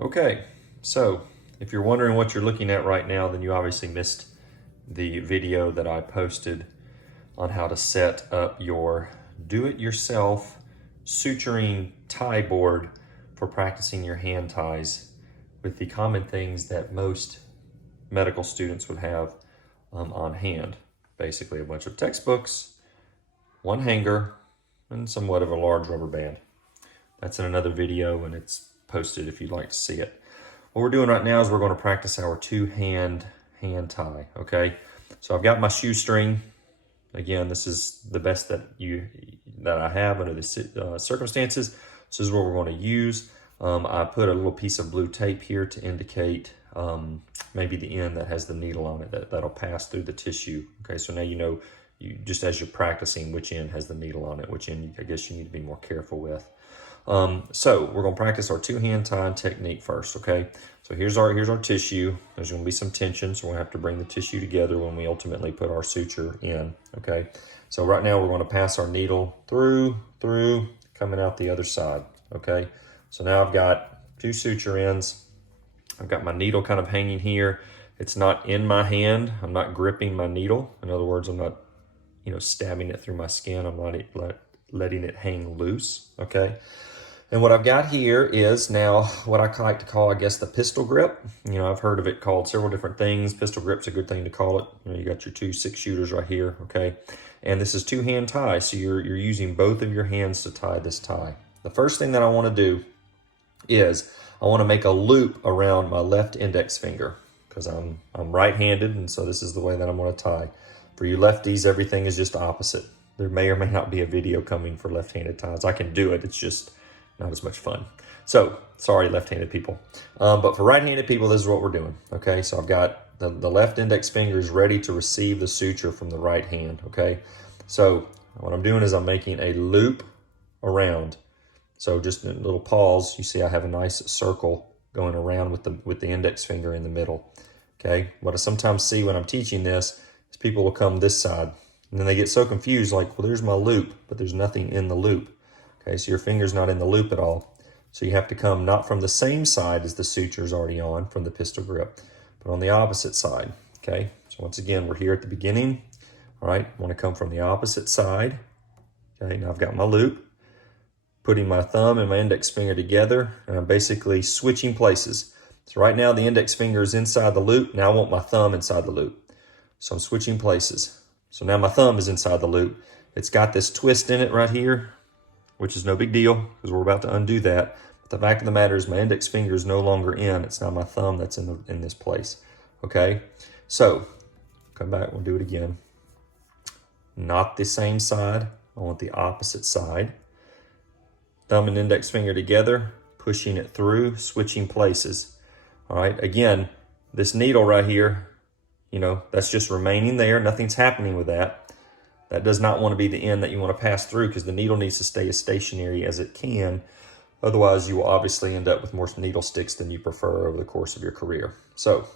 Okay, so if you're wondering what you're looking at right now, then you obviously missed the video that I posted on how to set up your do-it-yourself suturing tie board for practicing your hand ties with the common things that most medical students would have on hand. Basically a bunch of textbooks, one hanger, and somewhat of a large rubber band. That's in another video and it's posted if you'd like to see it. What we're doing right now is we're going to practice our two-hand hand tie, okay? So I've got my shoestring. Again, this is the best that I have under the circumstances. This is what we're going to use. I put a little piece of blue tape here to indicate maybe the end that has the needle on it that'll pass through the tissue. Okay, so now you know, just as you're practicing, which end has the needle on it, which end I guess you need to be more careful with. So we're going to practice our two-hand tie technique first, okay? So here's our tissue. There's going to be some tension, so we'll have to bring the tissue together when we ultimately put our suture in, okay? So right now we're going to pass our needle through, coming out the other side, okay? So now I've got two suture ends. I've got my needle kind of hanging here. It's not in my hand. I'm not gripping my needle. In other words, I'm not, stabbing it through my skin. I'm not letting it hang loose, okay? And what I've got here is now what I like to call, I guess, the pistol grip. I've heard of it called several different things. Pistol grip's a good thing to call it. You got your two 6-shooters right here, okay? And this is two-hand tie, so you're using both of your hands to tie this tie. The first thing that I want to do is I want to make a loop around my left index finger because I'm right-handed, and so this is the way that I'm going to tie. For you lefties, everything is just opposite. There may or may not be a video coming for left-handed ties. I can do it, it's just not as much fun. So, sorry, left-handed people. But for right-handed people, this is what we're doing, okay? So I've got the left index finger is ready to receive the suture from the right hand, okay? So what I'm doing is I'm making a loop around. So just a little pause, you see I have a nice circle going around with the index finger in the middle, okay? What I sometimes see when I'm teaching this is people will come this side, and then they get so confused, like, well, there's my loop, but there's nothing in the loop. Okay, so your finger's not in the loop at all. So you have to come not from the same side as the suture's already on from the pistol grip, but on the opposite side, okay? So once again, we're here at the beginning, all right? I want to come from the opposite side, okay? Now I've got my loop, putting my thumb and my index finger together, and I'm basically switching places. So right now the index finger is inside the loop, now I want my thumb inside the loop. So I'm switching places. So now my thumb is inside the loop. It's got this twist in it right here, which is no big deal because we're about to undo that. But the fact of the matter is my index finger is no longer in. It's now my thumb that's in this place, okay? So, come back, we'll do it again. Not the same side, I want the opposite side. Thumb and index finger together, pushing it through, switching places. All right, again, this needle right here, that's just remaining there. Nothing's happening with that. That does not want to be the end that you want to pass through because the needle needs to stay as stationary as it can. Otherwise, you will obviously end up with more needle sticks than you prefer over the course of your career. So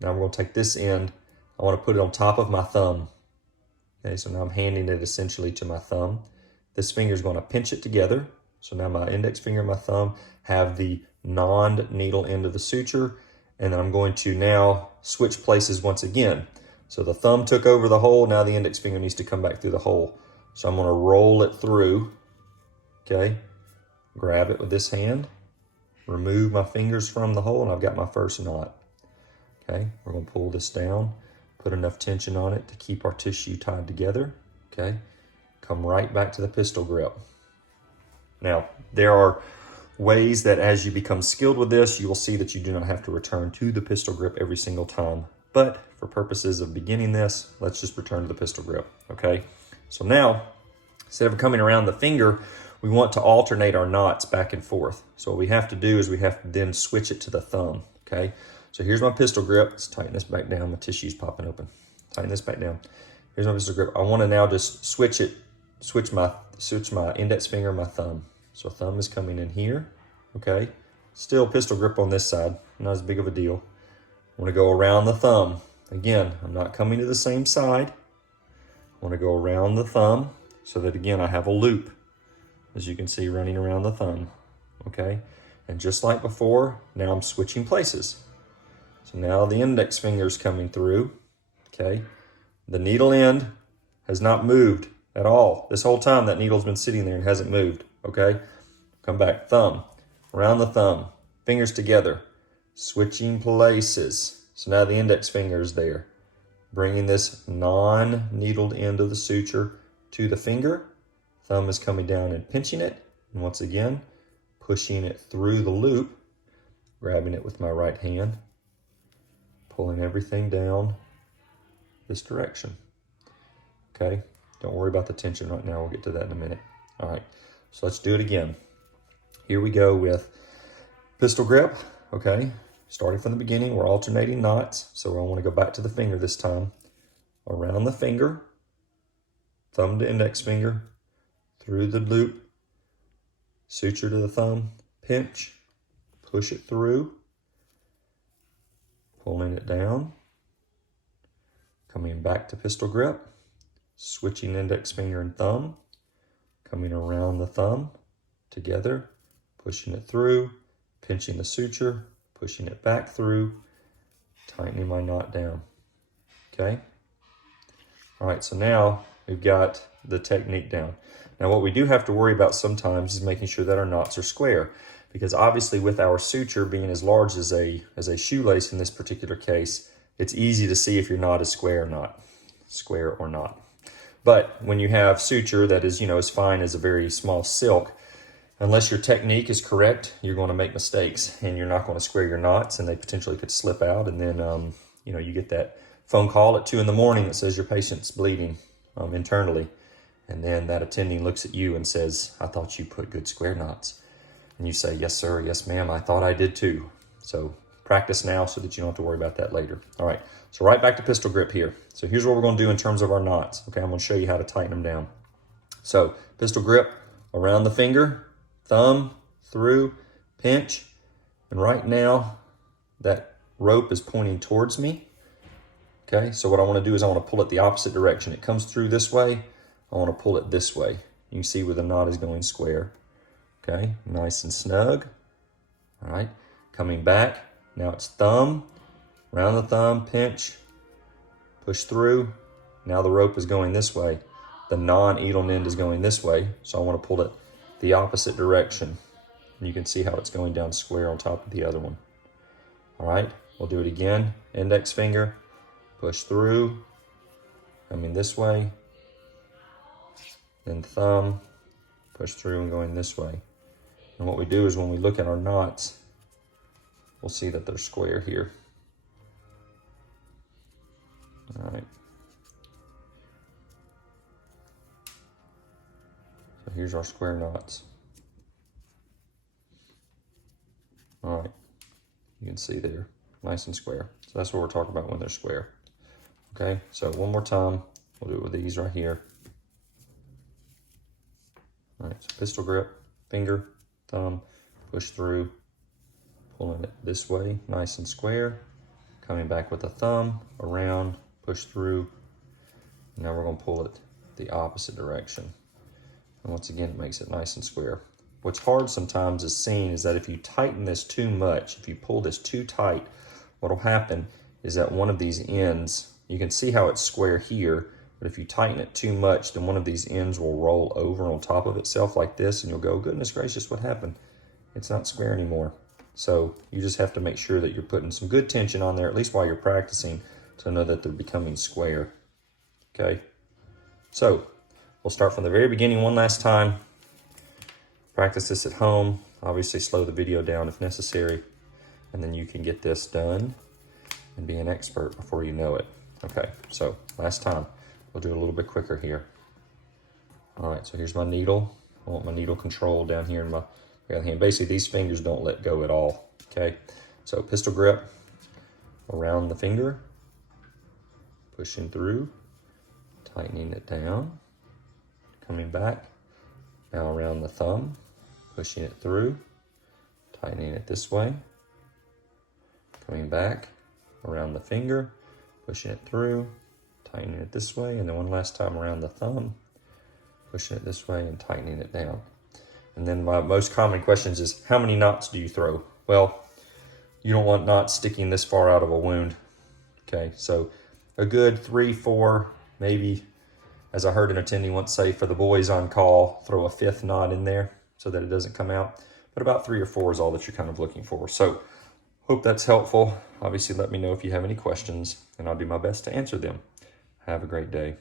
now we're going to take this end. I want to put it on top of my thumb. Okay, so now I'm handing it essentially to my thumb. This finger is going to pinch it together. So now my index finger and my thumb have the non-needle end of the suture. And then I'm going to now switch places once again. So the thumb took over the hole, now the index finger needs to come back through the hole. So I'm gonna roll it through, okay? Grab it with this hand, remove my fingers from the hole, and I've got my first knot. Okay, we're gonna pull this down, put enough tension on it to keep our tissue tied together, okay? Come right back to the pistol grip. Now, there are ways that as you become skilled with this, you will see that you do not have to return to the pistol grip every single time. But for purposes of beginning this, let's just return to the pistol grip, okay? So now, instead of coming around the finger, we want to alternate our knots back and forth. So what we have to do is we have to then switch it to the thumb, okay? So here's my pistol grip. Let's tighten this back down. My tissue's popping open. Tighten this back down. Here's my pistol grip. I want to now just switch my index finger and my thumb. So thumb is coming in here, okay? Still pistol grip on this side, not as big of a deal. I want to go around the thumb. Again, I'm not coming to the same side. I want to go around the thumb so that, again, I have a loop, as you can see, running around the thumb, okay? And just like before, now I'm switching places. So now the index finger is coming through, okay? The needle end has not moved at all. This whole time that needle's been sitting there and hasn't moved, okay? Come back, thumb, around the thumb, fingers together, switching places. So now the index finger is there, bringing this non-needled end of the suture to the finger. Thumb is coming down and pinching it. And once again, pushing it through the loop, grabbing it with my right hand, pulling everything down this direction. Okay, don't worry about the tension right now. We'll get to that in a minute. All right, so let's do it again. Here we go with pistol grip, okay? Starting from the beginning, we're alternating knots. So I want to go back to the finger this time. Around the finger, thumb to index finger, through the loop, suture to the thumb, pinch, push it through, pulling it down, coming back to pistol grip, switching index finger and thumb, coming around the thumb, together, pushing it through, pinching the suture, pushing it back through, tightening my knot down, okay? All right, so now we've got the technique down. Now what we do have to worry about sometimes is making sure that our knots are square, because obviously with our suture being as large as a shoelace in this particular case, it's easy to see if your knot is square or not. But when you have suture that is, as fine as a very small silk, unless your technique is correct, you're going to make mistakes and you're not going to square your knots and they potentially could slip out. And then, you get that phone call at 2 in the morning that says your patient's bleeding internally. And then that attending looks at you and says, I thought you put good square knots. And you say, yes, sir. Yes, ma'am. I thought I did too. So practice now so that you don't have to worry about that later. All right. So right back to pistol grip here. So here's what we're going to do in terms of our knots. Okay. I'm going to show you how to tighten them down. So pistol grip around the finger, thumb through, pinch. And right now that rope is pointing towards me. Okay. So what I want to do is I want to pull it the opposite direction. It comes through this way. I want to pull it this way. You can see where the knot is going square. Okay, nice and snug. All right, coming back. Now it's thumb, round the thumb, pinch, push through. Now the rope is going this way. The non-needle end is going this way. So I want to pull it the opposite direction. And you can see how it's going down square on top of the other one. All right, we'll do it again. Index finger, push through, coming this way. Then thumb, push through and going this way. And what we do is when we look at our knots, we'll see that they're square here. All right. So here's our square knots. All right. You can see they're nice and square. So that's what we're talking about when they're square. Okay, so one more time. We'll do it with these right here. All right, so pistol grip, finger, thumb, push through, pulling it this way, nice and square. Coming back with the thumb, around, push through. Now we're gonna pull it the opposite direction. And once again, it makes it nice and square. What's hard sometimes is seeing is that if you tighten this too much, if you pull this too tight, what'll happen is that one of these ends, you can see how it's square here, but if you tighten it too much, then one of these ends will roll over on top of itself like this, and you'll go, goodness gracious, what happened? It's not square anymore. So you just have to make sure that you're putting some good tension on there, at least while you're practicing, to know that they're becoming square. Okay? So we'll start from the very beginning one last time. Practice this at home. Obviously slow the video down if necessary, and then you can get this done and be an expert before you know it. Okay, so last time. We'll do it a little bit quicker here. All right, so here's my needle. I want my needle control down here in my hand. Basically, these fingers don't let go at all, okay? So pistol grip around the finger, pushing through, tightening it down, coming back. Now around the thumb, pushing it through, tightening it this way, coming back, around the finger, pushing it through, tightening it this way, and then one last time around the thumb, pushing it this way and tightening it down. And then my most common questions is, how many knots do you throw? Well, you don't want knots sticking this far out of a wound. Okay, so a good 3, 4, maybe, as I heard an attending once say, for the boys on call, throw a 5th knot in there so that it doesn't come out. But about 3 or 4 is all that you're kind of looking for. So hope that's helpful. Obviously, let me know if you have any questions, and I'll do my best to answer them. Have a great day.